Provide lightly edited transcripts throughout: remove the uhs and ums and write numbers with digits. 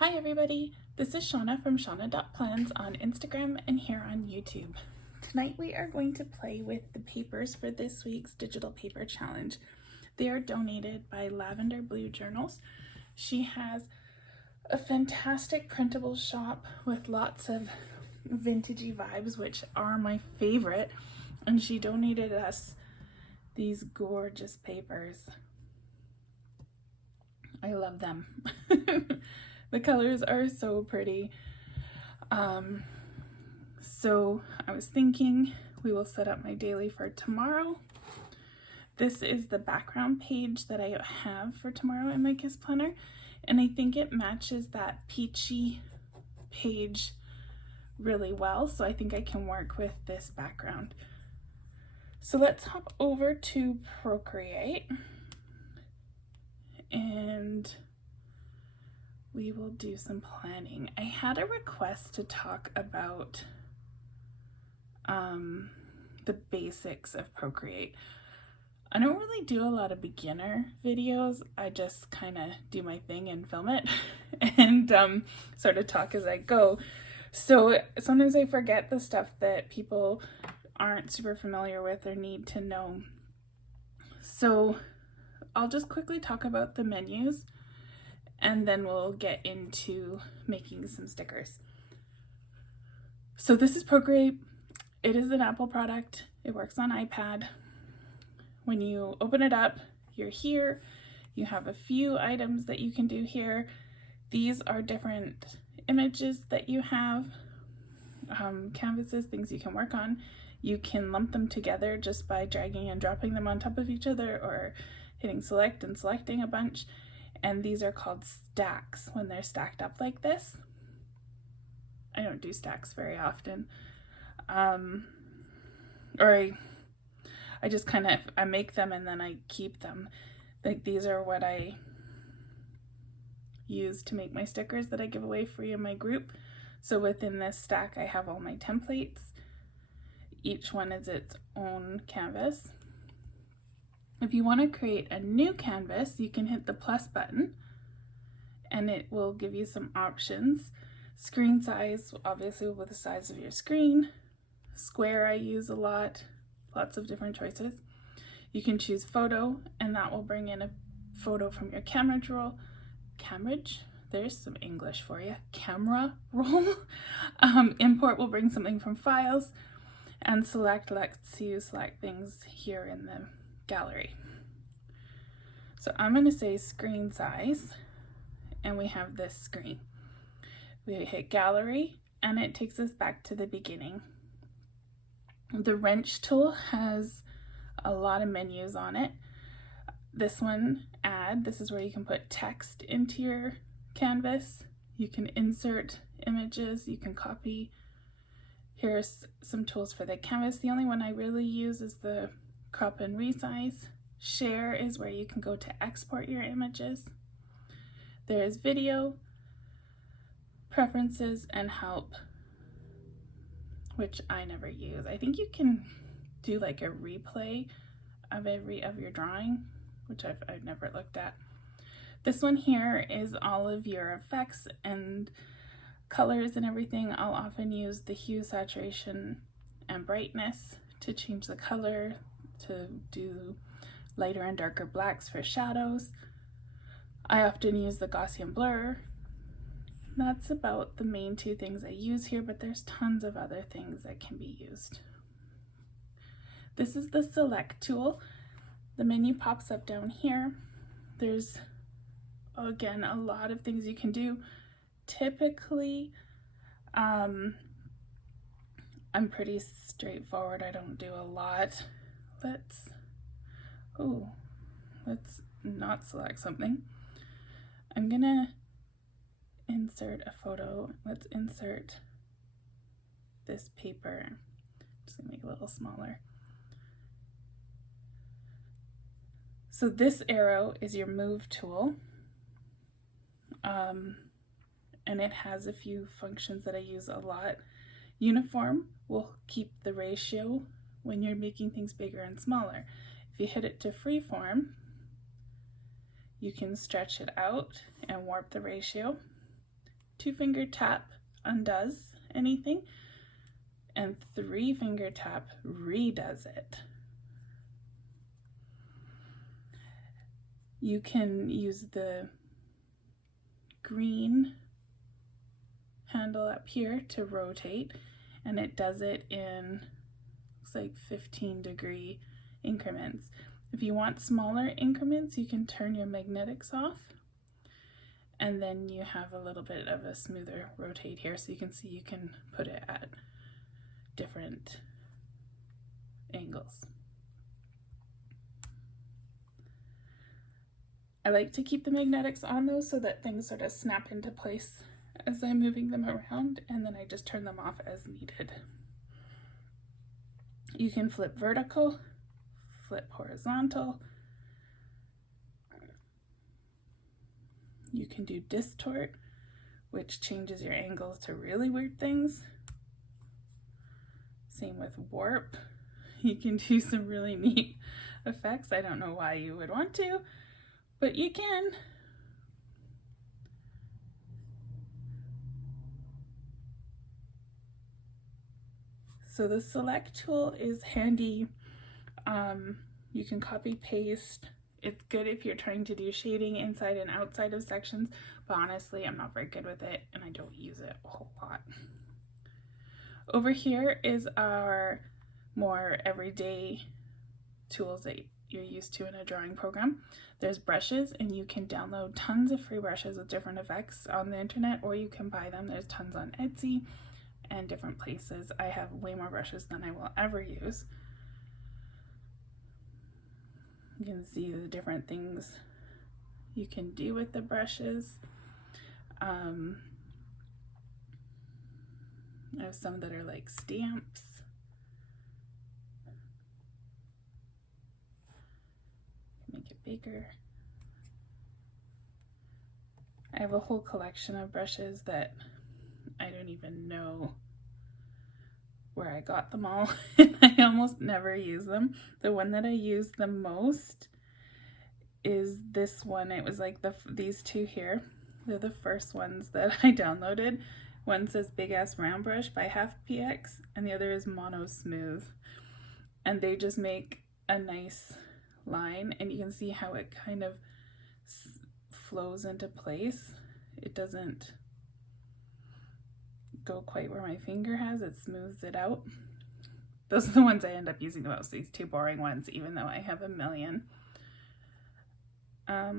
Hi everybody, this is Shauna from shauna.plans on Instagram and here on YouTube. Tonight we are going to play with the papers for this week's digital paper challenge. They are donated by Lavender Blu Journals. She has a fantastic printable shop with lots of vintagey vibes, which are my favorite, and she donated us these gorgeous papers. I love them. The colors are so pretty. So I was thinking we will set up my daily for tomorrow. This is the background page that I have for tomorrow in my Kiss Planner, and I think it matches that peachy page really well, so I think I can work with this background. So let's hop over to Procreate and we will do some planning. I had a request to talk about the basics of Procreate. I don't really do a lot of beginner videos. I just kind of do my thing and film it and sort of talk as I go. So sometimes I forget the stuff that people aren't super familiar with or need to know. So I'll just quickly talk about the menus and then we'll get into making some stickers. So this is Procreate. It is an Apple product. It works on iPad. When you open it up, you're here. You have a few items that you can do here. These are different images that you have, canvases, things you can work on. You can lump them together just by dragging and dropping them on top of each other or hitting select and selecting a bunch. And these are called stacks when they're stacked up like this. I don't do stacks very often. Or I just kind of, I make them and then I keep them. Like these are what I use to make my stickers that I give away free in my group. So within this stack I have all my templates. Each one is its own canvas. If you want to create a new canvas, you can hit the plus button and it will give you some options. Screen size, obviously with the size of your screen. Square I use a lot, lots of different choices. You can choose photo and that will bring in a photo from your camera roll. There's some English for you. Camera roll. Import will bring something from files, and select lets you select things here in the gallery. So I'm going to say screen size and we have this screen. We hit gallery and it takes us back to the beginning. The wrench tool has a lot of menus on it. This one, add, this is where you can put text into your canvas. You can insert images, you can copy. Here's some tools for the canvas. The only one I really use is the crop and resize. Share is where you can go to export your images. There's video, preferences, and help, which I never use. I think you can do like a replay of every of your drawing, which I've never looked at. This one here is all of your effects and colors and everything. I'll often use the hue, saturation, and brightness to change the color, to do lighter and darker blacks for shadows. I often use the Gaussian blur. That's about the main two things I use here, but there's tons of other things that can be used. This is the select tool. The menu pops up down here. There's, again, a lot of things you can do. Typically, I'm pretty straightforward. I don't do a lot. Let's not select something. I'm gonna insert a photo. Let's insert this paper. Just gonna make it a little smaller. So this arrow is your move tool. And it has a few functions that I use a lot. Uniform will keep the ratio when you're making things bigger and smaller. If you hit it to freeform, you can stretch it out and warp the ratio. 2-finger tap undoes anything, and 3-finger tap redoes it. You can use the green handle up here to rotate, and it does it in, looks like 15-degree increments. If you want smaller increments, you can turn your magnetics off, and then you have a little bit of a smoother rotate here, so you can see you can put it at different angles. I like to keep the magnetics on those so that things sort of snap into place as I'm moving them around, and then I just turn them off as needed. You can flip vertical, flip horizontal. You can do distort, which changes your angles to really weird things. Same with warp. You can do some really neat effects. I don't know why you would want to, but you can. So the select tool is handy. You can copy paste. It's good if you're trying to do shading inside and outside of sections, but honestly, I'm not very good with it and I don't use it a whole lot. Over here is our more everyday tools that you're used to in a drawing program. There's brushes, and you can download tons of free brushes with different effects on the internet, or you can buy them. There's tons on Etsy and different places. I have way more brushes than I will ever use. You can see the different things you can do with the brushes. I have some that are like stamps. Make it bigger. I have a whole collection of brushes that I don't even know where I got them all. I almost never use them. The one that I use the most is this one. It was like these two here. They're the first ones that I downloaded. One says Big Ass Round Brush by Half PX, and the other is Mono Smooth. And they just make a nice line, and you can see how it kind of flows into place. It doesn't go quite where my finger has, it smooths it out. Those are the ones I end up using the most, these two boring ones, even though I have a million. I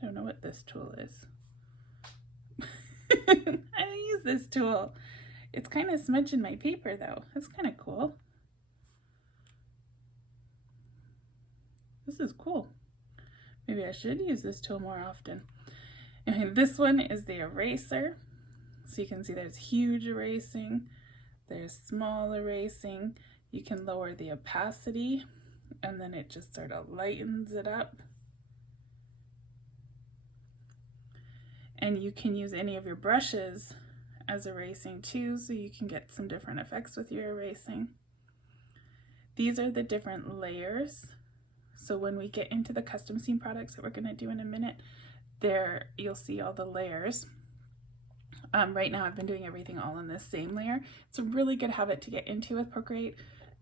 don't know what this tool is. I don't use this tool. It's kind of smudging my paper though. That's kind of cool. This is cool. Maybe I should use this tool more often. And this one is the eraser. So you can see there's huge erasing, there's small erasing. You can lower the opacity, and then it just sort of lightens it up. And you can use any of your brushes as erasing too, so you can get some different effects with your erasing. These are the different layers. So when we get into the custom scene products that we're going to do in a minute, there you'll see all the layers. Right now I've been doing everything all in this same layer. It's a really good habit to get into with Procreate,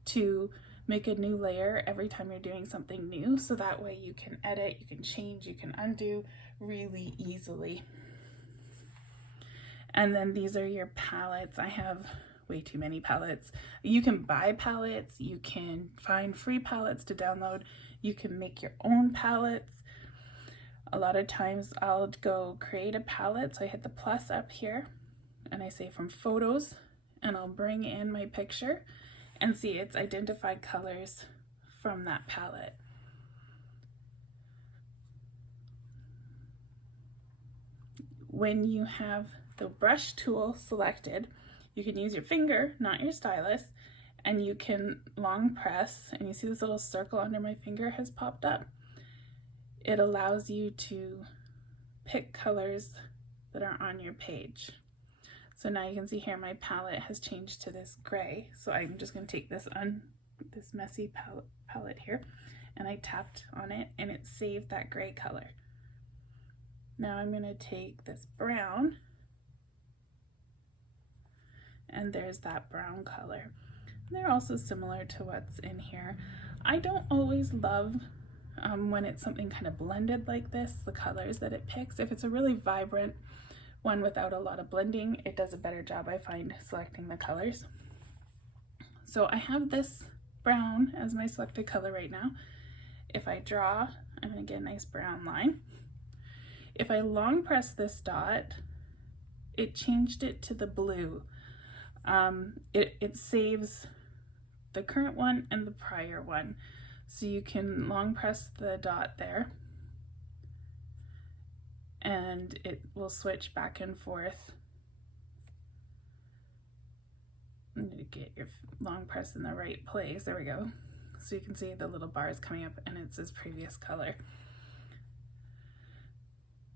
to make a new layer every time you're doing something new, so that way you can edit, you can change, you can undo really easily. And then these are your palettes. I have way too many palettes. You can buy palettes, you can find free palettes to download, you can make your own palettes. A lot of times I'll go create a palette, so I hit the plus up here and I say from photos, and I'll bring in my picture and see it's identified colors from that palette. When you have the brush tool selected, you can use your finger, not your stylus, and you can long press, and you see this little circle under my finger has popped up. It allows you to pick colors that are on your page. So now you can see here my palette has changed to this gray. So I'm just going to take this messy palette here, and I tapped on it and it saved that gray color. Now I'm going to take this brown, and there's that brown color. They're also similar to what's in here. I don't always love when it's something kind of blended like this, the colors that it picks. If it's a really vibrant one without a lot of blending, it does a better job, I find, selecting the colors. So I have this brown as my selected color right now. If I draw, I'm going to get a nice brown line. If I long press this dot, it changed it to the blue. It saves the current one and the prior one. So you can long press the dot there and it will switch back and forth. You need to get your long press in the right place. There we go. So you can see the little bars coming up and it's his previous color.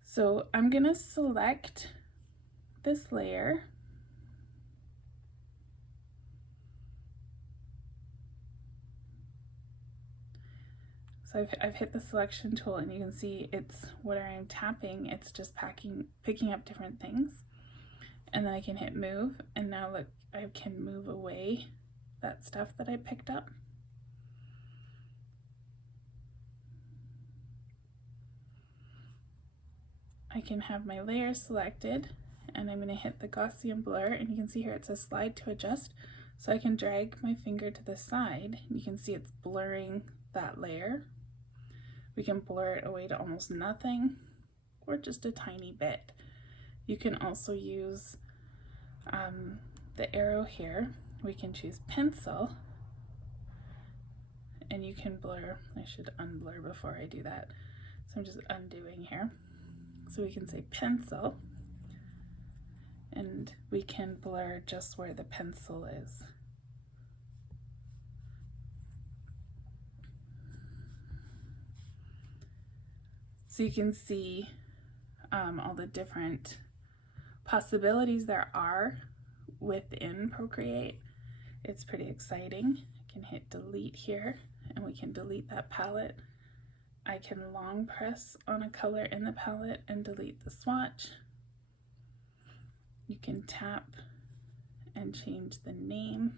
So I'm going to select this layer. So I've hit the selection tool and you can see it's where I'm tapping, it's just picking up different things. And then I can hit move, and now look, I can move away that stuff that I picked up. I can have my layer selected, and I'm going to hit the Gaussian blur, and you can see here it says slide to adjust. So I can drag my finger to the side, and you can see it's blurring that layer. We can blur it away to almost nothing or just a tiny bit. You can also use the arrow here. We can choose pencil and you can blur. I should unblur before I do that. So I'm just undoing here. So we can say pencil and we can blur just where the pencil is. So you can see all the different possibilities there are within Procreate. It's pretty exciting. I can hit delete here and we can delete that palette. I can long press on a color in the palette and delete the swatch. You can tap and change the name.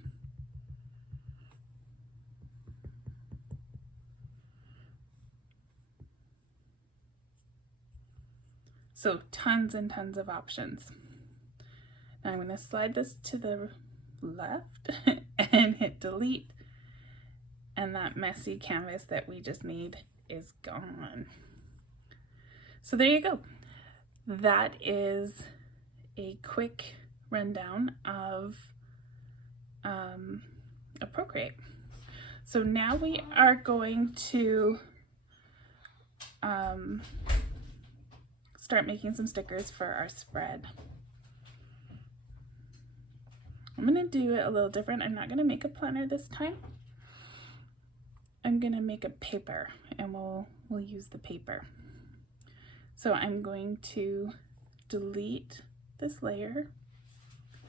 So tons and tons of options. Now I'm going to slide this to the left and hit delete, and that messy canvas that we just made is gone. So there you go. That is a quick rundown of Procreate. So now we are going to start making some stickers for our spread. I'm going to do it a little different. I'm not going to make a planner this time. I'm going to make a paper and we'll use the paper. So I'm going to delete this layer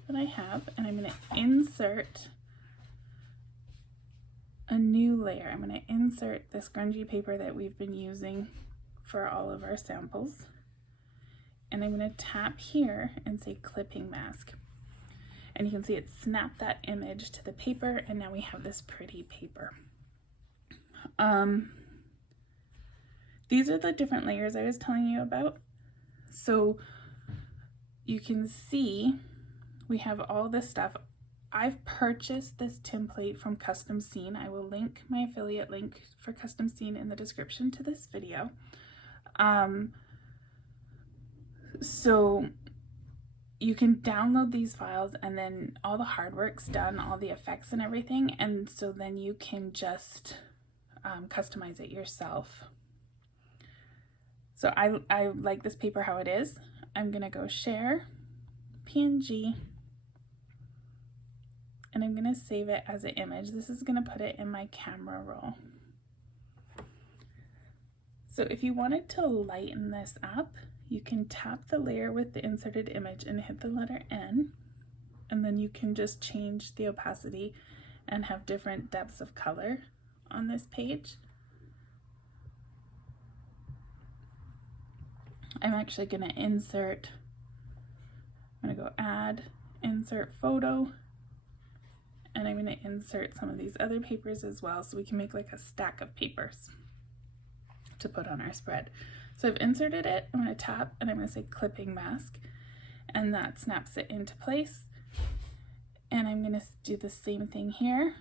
that I have and I'm going to insert a new layer. I'm going to insert this grungy paper that we've been using for all of our samples. And I'm going to tap here and say clipping mask. And you can see it snapped that image to the paper and now we have this pretty paper. These are the different layers I was telling you about. So you can see we have all this stuff. I've purchased this template from Custom Scene. I will link my affiliate link for Custom Scene in the description to this video. So you can download these files and then all the hard work's done, all the effects and everything, and so then you can just customize it yourself. So I like this paper how it is. I'm gonna go share, PNG, and I'm gonna save it as an image. This is gonna put it in my camera roll. So if you wanted to lighten this up, you can tap the layer with the inserted image and hit the letter N, and then you can just change the opacity and have different depths of color on this page. I'm actually going to insert, I'm going to go add, insert photo, and I'm going to insert some of these other papers as well so we can make like a stack of papers to put on our spread. So I've inserted it, I'm going to tap and I'm going to say clipping mask, and that snaps it into place. And I'm going to do the same thing here.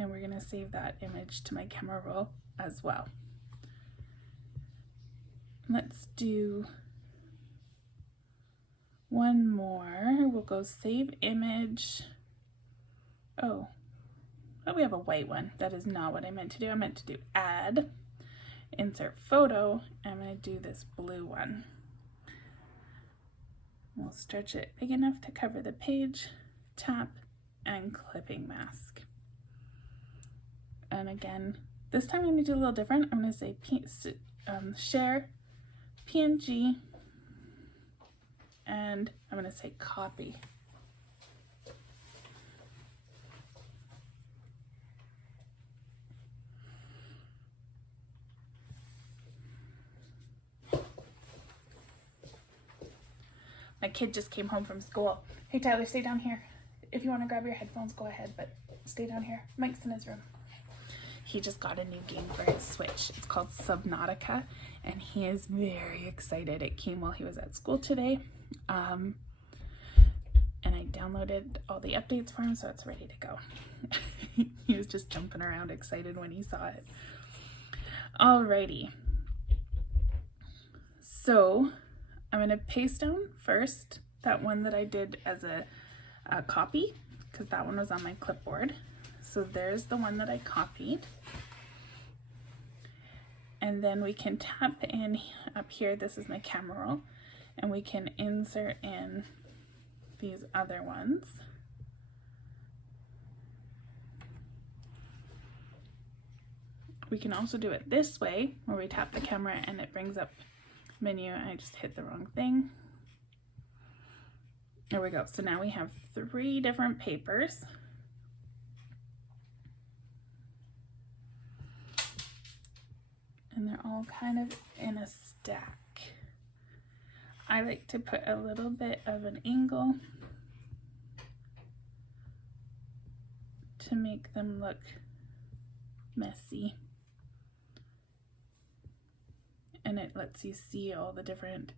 And we're going to save that image to my camera roll as well. Let's do one more. We'll go save image. Oh, we have a white one. That is not what I meant to do. I meant to do add, insert photo. I'm going to do this blue one. We'll stretch it big enough to cover the page, tap, and clipping mask. And again, this time I'm going to do a little different. I'm going to say share PNG, and I'm going to say copy. My kid just came home from school. Hey Tyler, stay down here. If you want to grab your headphones, go ahead, but stay down here. Mike's in his room. He just got a new game for his Switch. It's called Subnautica, and he is very excited. It came while he was at school today, and I downloaded all the updates for him, so it's ready to go. He was just jumping around excited when he saw it. Alrighty. So I'm going to paste down first that one that I did as a copy, because that one was on my clipboard. So there's the one that I copied. And then we can tap in up here, this is my camera roll, and we can insert in these other ones. We can also do it this way, where we tap the camera and it brings up menu. I just hit the wrong thing. There we go. So now we have 3 different papers. And they're all kind of in a stack. I like to put a little bit of an angle to make them look messy. And it lets you see all the different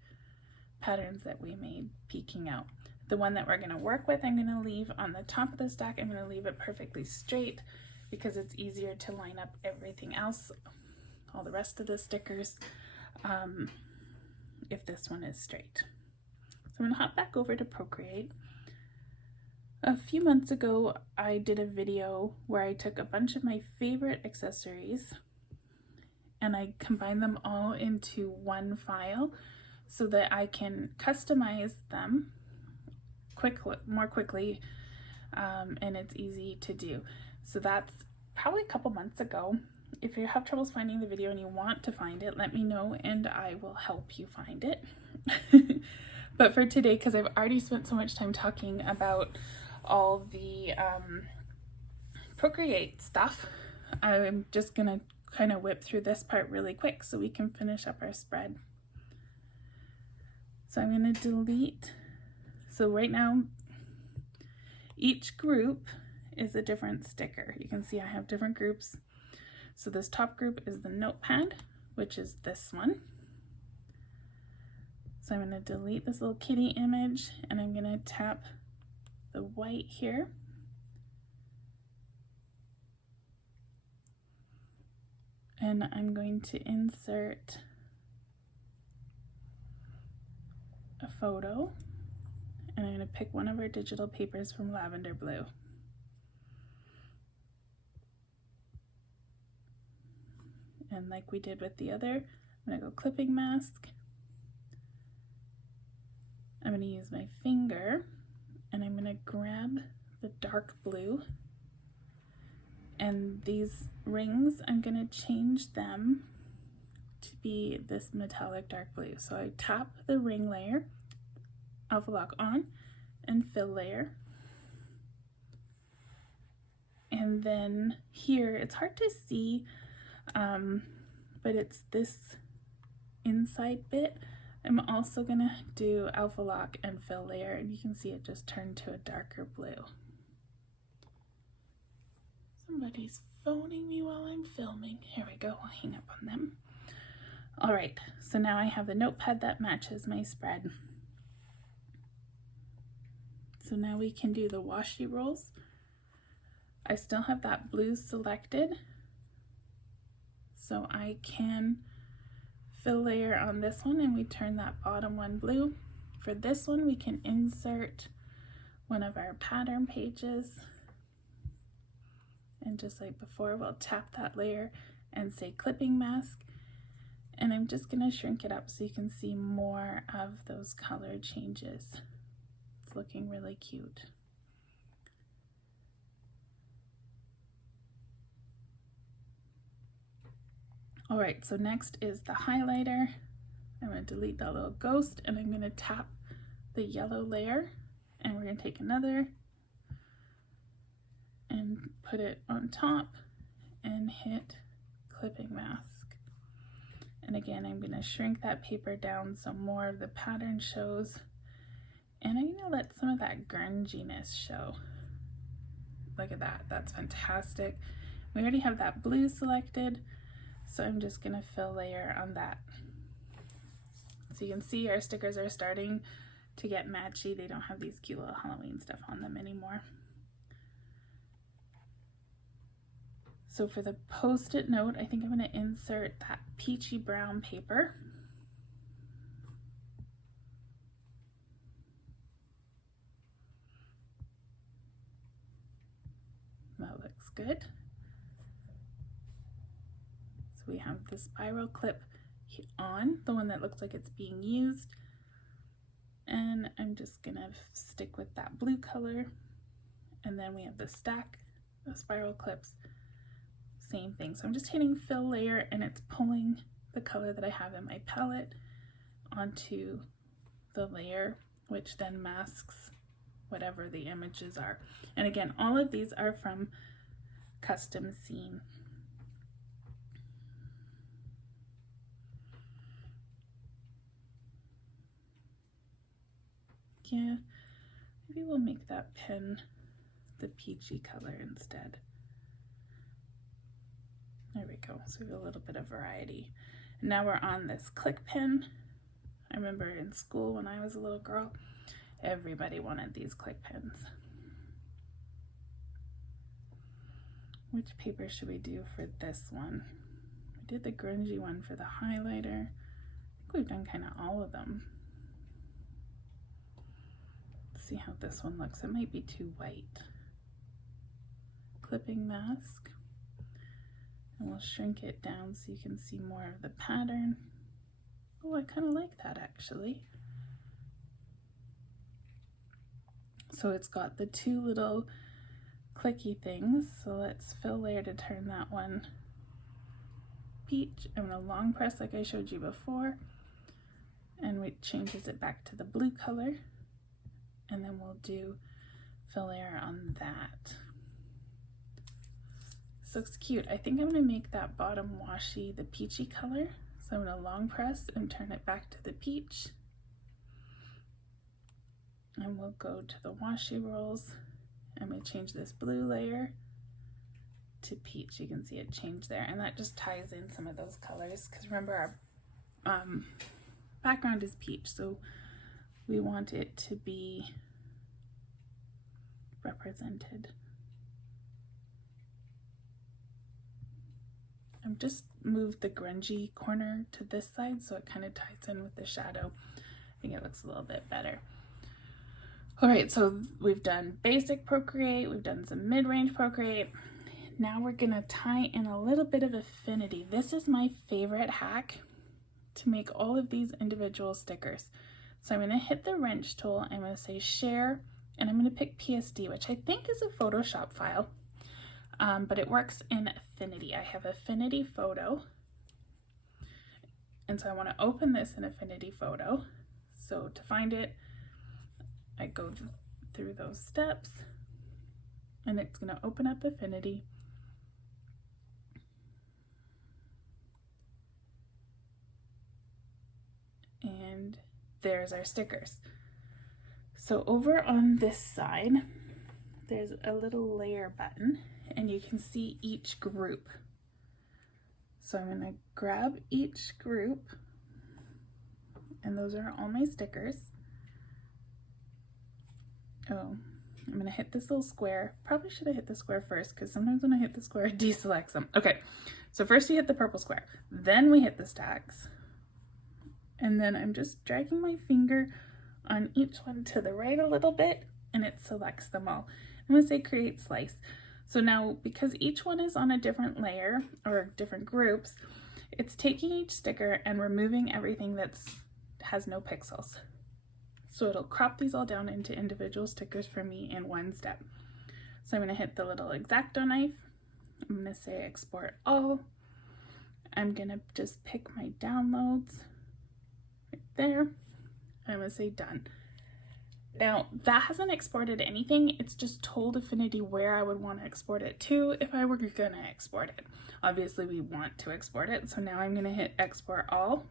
patterns that we made peeking out. The one that we're going to work with, I'm going to leave on the top of the stack. I'm going to leave it perfectly straight because it's easier to line up everything else, all the rest of the stickers, if this one is straight. So I'm going to hop back over to Procreate. A few months ago, I did a video where I took a bunch of my favorite accessories and I combined them all into one file so that I can customize them more quickly, and it's easy to do. So that's probably a couple months ago. If you have troubles finding the video and you want to find it, let me know and I will help you find it. But for today, because I've already spent so much time talking about all the Procreate stuff, I'm just gonna kind of whip through this part really quick so we can finish up our spread. So I'm going to delete. So right now, each group is a different sticker. You can see I have different groups. So this top group is the notepad, which is this one. So I'm going to delete this little kitty image and I'm going to tap the white here. And I'm going to insert a photo, and I'm going to pick one of our digital papers from Lavender Blu. And like we did with the other, I'm going to go clipping mask. I'm going to use my finger, and I'm going to grab the dark blue. And these rings, I'm going to change them to be this metallic dark blue. So I tap the ring layer, alpha lock on, and fill layer. And then here, it's hard to see but it's this inside bit. I'm also gonna do Alpha Lock and fill layer, and you can see it just turned to a darker blue. Somebody's phoning me while I'm filming. Here we go, I'll hang up on them. All right, so now I have the notepad that matches my spread. So now we can do the washi rolls. I still have that blue selected, so I can fill layer on this one, and we turn that bottom one blue. For this one, we can insert one of our pattern pages, and just like before, we'll tap that layer and say clipping mask, and I'm just going to shrink it up so you can see more of those color changes. It's looking really cute. All right, so next is the highlighter. I'm going to delete that little ghost, and I'm going to tap the yellow layer, and we're going to take another and put it on top and hit clipping mask. And again, I'm going to shrink that paper down so more of the pattern shows, and I'm going to let some of that grunginess show. Look at that, that's fantastic. We already have that blue selected, so I'm just going to fill layer on that. So you can see our stickers are starting to get matchy. They don't have these cute little Halloween stuff on them anymore. So for the post-it note, I think I'm going to insert that peachy brown paper. That looks good. So we have the spiral clip on, the one that looks like it's being used. And I'm just going to stick with that blue color. And then we have the stack of spiral clips. Same thing. So I'm just hitting fill layer, and it's pulling the color that I have in my palette onto the layer, which then masks whatever the images are. And again, all of these are from Custom Scene. Yeah, maybe we'll make that pen the peachy color instead. There we go, so we have a little bit of variety. And now we're on this click pen. I remember in school when I was a little girl, everybody wanted these click pens. Which paper should we do for this one? We did the grungy one for the highlighter. I think we've done kind of all of them. Let's see how this one looks. It might be too white. Clipping mask. And we'll shrink it down so you can see more of the pattern. Oh, I kind of like that actually. So it's got the two little clicky things. So let's fill layer to turn that one peach. I'm going to long press like I showed you before, and it changes it back to the blue color. And then we'll do fill layer on that. So it's cute. I think I'm going to make that bottom washi the peachy color. So I'm going to long press and turn it back to the peach. And we'll go to the washi rolls. I'm going to change this blue layer to peach. You can see it change there. And that just ties in some of those colors. Because remember, our background is peach. So we want it to be represented. I've just moved the grungy corner to this side so it kind of ties in with the shadow. I think it looks a little bit better. All right, so we've done basic Procreate, we've done some mid-range Procreate. Now we're gonna tie in a little bit of affinity. This is my favorite hack to make all of these individual stickers. So I'm gonna hit the wrench tool, I'm gonna say share, and I'm gonna pick PSD, which I think is a Photoshop file. But it works in Affinity. I have Affinity Photo, and so I want to open this in Affinity Photo. So to find it, I go through those steps, and it's going to open up Affinity. there's our stickers. So over on this side, there's a little layer button, and you can see each group. So I'm going to grab each group, and those are all my stickers. Oh, I'm going to hit this little square. Probably should have hit the square first, because sometimes when I hit the square, it deselects them. Okay, so first you hit the purple square, then we hit the stacks, and then I'm just dragging my finger on each one to the right a little bit, and it selects them all. I'm going to say create slice. So now, because each one is on a different layer or different groups, it's taking each sticker and removing everything has no pixels. So it'll crop these all down into individual stickers for me in one step. So I'm going to hit the little X-Acto knife. I'm going to say export all. I'm going to just pick my downloads right there. I'm going to say done. Now that hasn't exported anything, it's just told Affinity where I would want to export it to if I were going to export it. Obviously we want to export it, so now I'm going to hit export all,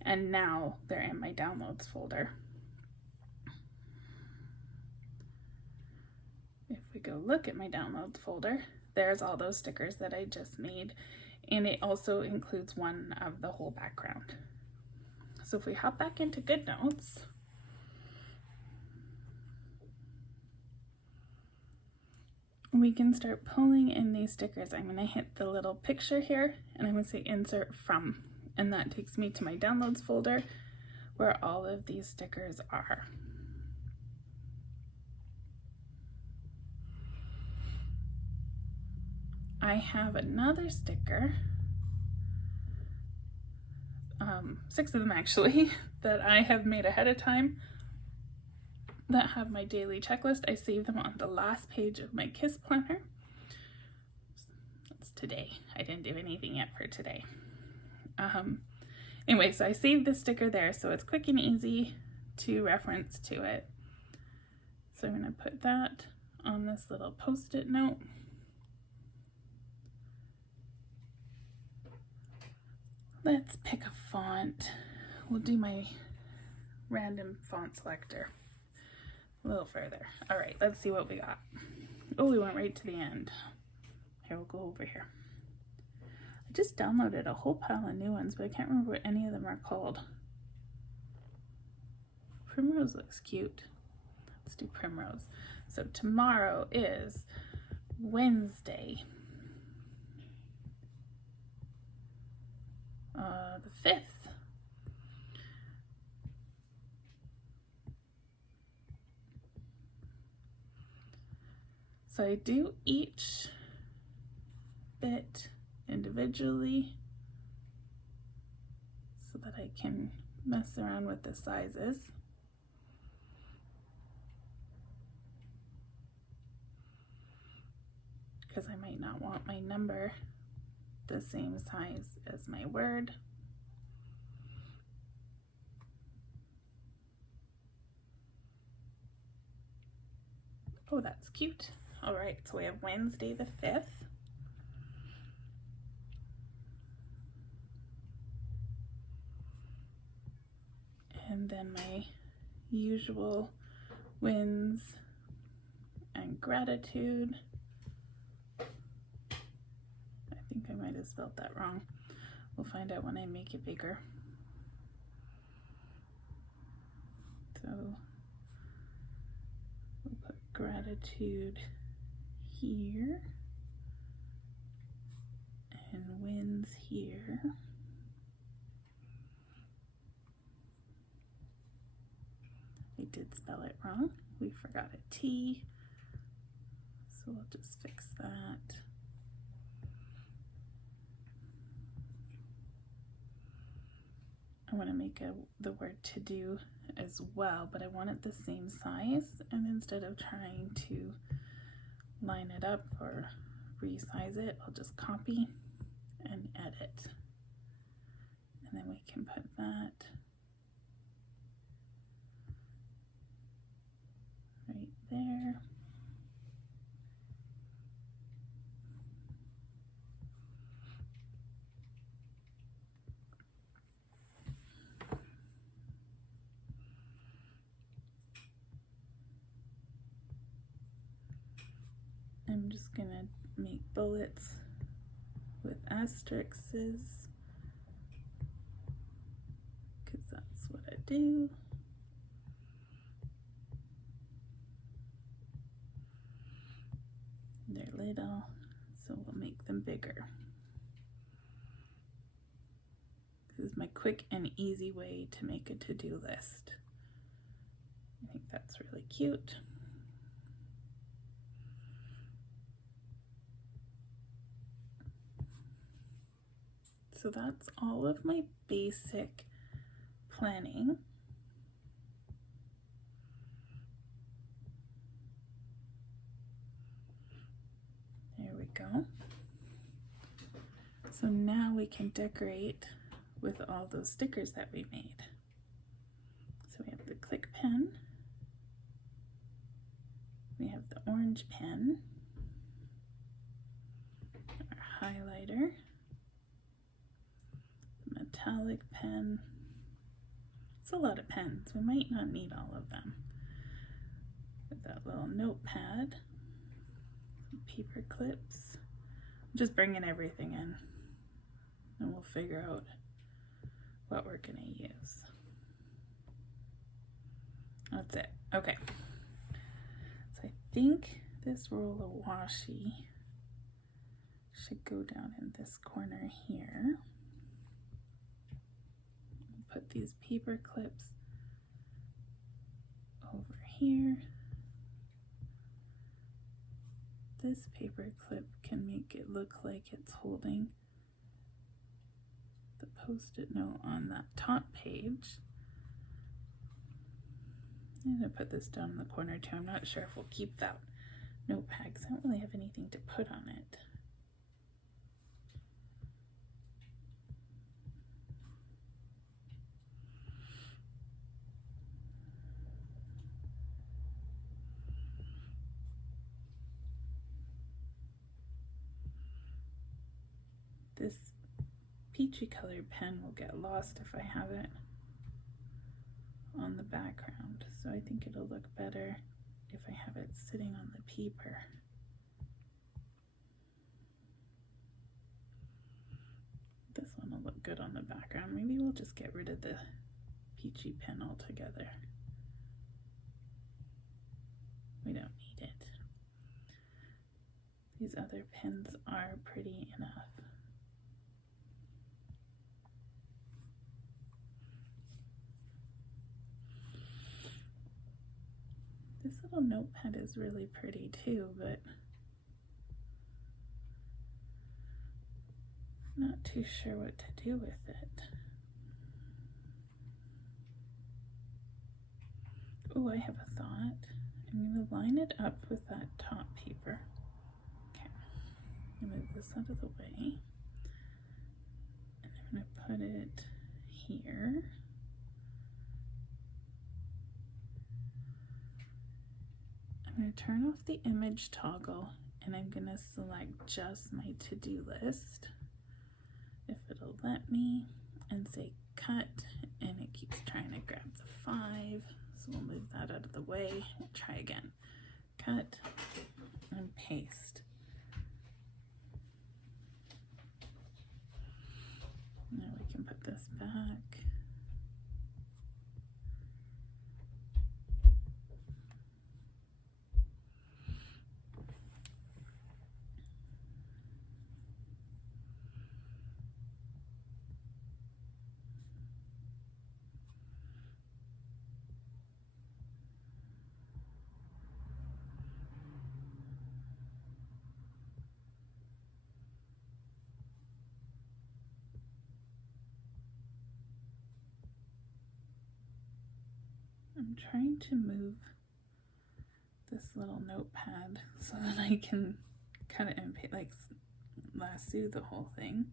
and now they're in my downloads folder. If we go look at my downloads folder, there's all those stickers that I just made, and it also includes one of the whole background. So if we hop back into GoodNotes, we can start pulling in these stickers. I'm going to hit the little picture here, and I'm going to say insert from, and that takes me to my downloads folder where all of these stickers are. I have another sticker, 6 of them actually, that I have made ahead of time that have my daily checklist. I save them on the last page of my KISS planner. That's today. I didn't do anything yet for today. Anyway, so I saved this sticker there, so it's quick and easy to reference to it. So I'm going to put that on this little post-it note. Let's pick a font. We'll do my random font selector a little further. All right, let's see what we got. Oh, we went right to the end. Here, we'll go over here. I just downloaded a whole pile of new ones, but I can't remember what any of them are called. Primrose looks cute. Let's do Primrose. So tomorrow is Wednesday, the 5th. So I do each bit individually so that I can mess around with the sizes. Because I might not want my number the same size as my word. Oh, that's cute. All right, so we have Wednesday the 5th. And then my usual wins and gratitude. I think I might have spelled that wrong. We'll find out when I make it bigger. So we'll put gratitude here and wins here. We did spell it wrong. We forgot a T. So we'll just fix that. I want to make the word to do as well, but I want it the same size, and instead of trying to line it up or resize it, I'll just copy and edit. And then we can put that right there. I'm just gonna make bullets with asterisks because that's what I do. They're little, so we'll make them bigger. This is my quick and easy way to make a to-do list. I think that's really cute. So that's all of my basic planning. There we go. So now we can decorate with all those stickers that we made. So we have the click pen, we have the orange pen, our highlighter, metallic pen. It's a lot of pens. We might not need all of them. With that little notepad, some paper clips. I'm just bringing everything in, and we'll figure out what we're gonna use. That's it. Okay. So I think this roll of washi should go down in this corner here. Put these paper clips over here. This paper clip can make it look like it's holding the post-it note on that top page. I'm going to put this down in the corner too. I'm not sure if we'll keep that notepad because I don't really have anything to put on it. This peachy colored pen will get lost if I have it on the background, so I think it'll look better if I have it sitting on the paper. This one will look good on the background. Maybe we'll just get rid of the peachy pen altogether. We don't need it. These other pens are pretty enough. This little notepad is really pretty too, but I'm not too sure what to do with it. Oh, I have a thought. I'm going to line it up with that top paper. Okay, move this out of the way. And I'm going to put it here. I'm going to turn off the image toggle and I'm going to select just my to-do list, if it'll let me, and say cut, and it keeps trying to grab the 5, so we'll move that out of the way and try again. Cut and paste. Now we can put this back. I'm trying to move this little notepad so that I can cut it and like lasso the whole thing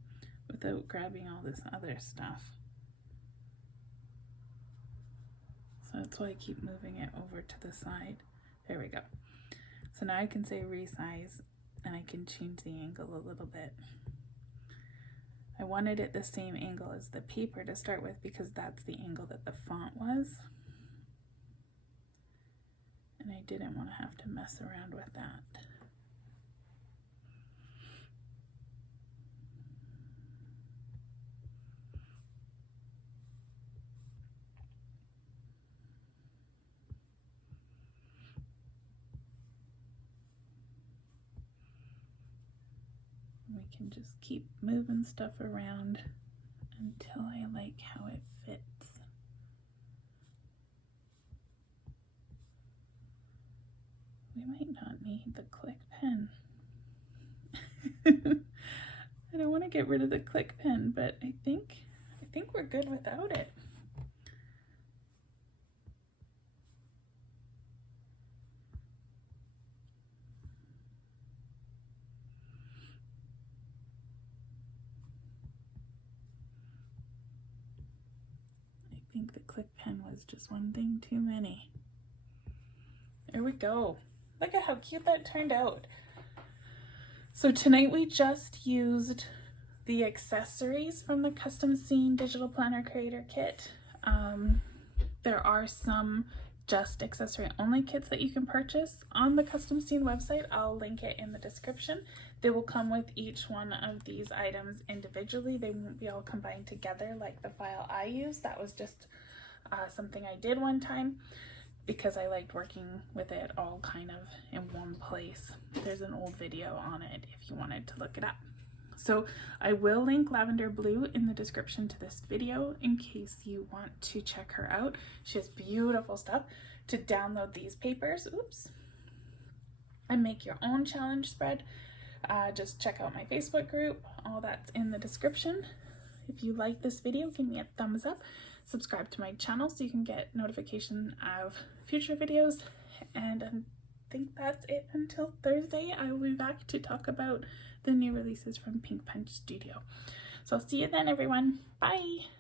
without grabbing all this other stuff. So that's why I keep moving it over to the side. There we go. So now I can say resize and I can change the angle a little bit. I wanted it the same angle as the paper to start with because that's the angle that the font was. And I didn't want to have to mess around with that. we can just keep moving stuff around until I like how it fits. We might not need the click pen. I don't want to get rid of the click pen, but I think we're good without it. I think the click pen was just one thing too many. There we go. Look at how cute that turned out. So tonight we just used the accessories from the Custom Scene Digital Planner Creator Kit. There are some just accessory only kits that you can purchase on the Custom Scene website. I'll link it in the description. They will come with each one of these items individually. They won't be all combined together like the file I use. That was just something I did one time, because I liked working with it all kind of in one place. There's an old video on it if you wanted to look it up. So I will link Lavender Blu in the description to this video in case you want to check her out. She has beautiful stuff. To download these papers, oops, and make your own challenge spread, just check out my Facebook group. All that's in the description. If you like this video, give me a thumbs up. Subscribe to my channel so you can get notification of future videos, and I think that's it until Thursday. I will be back to talk about the new releases from Pink Punch Studio. So I'll see you then, everyone. Bye!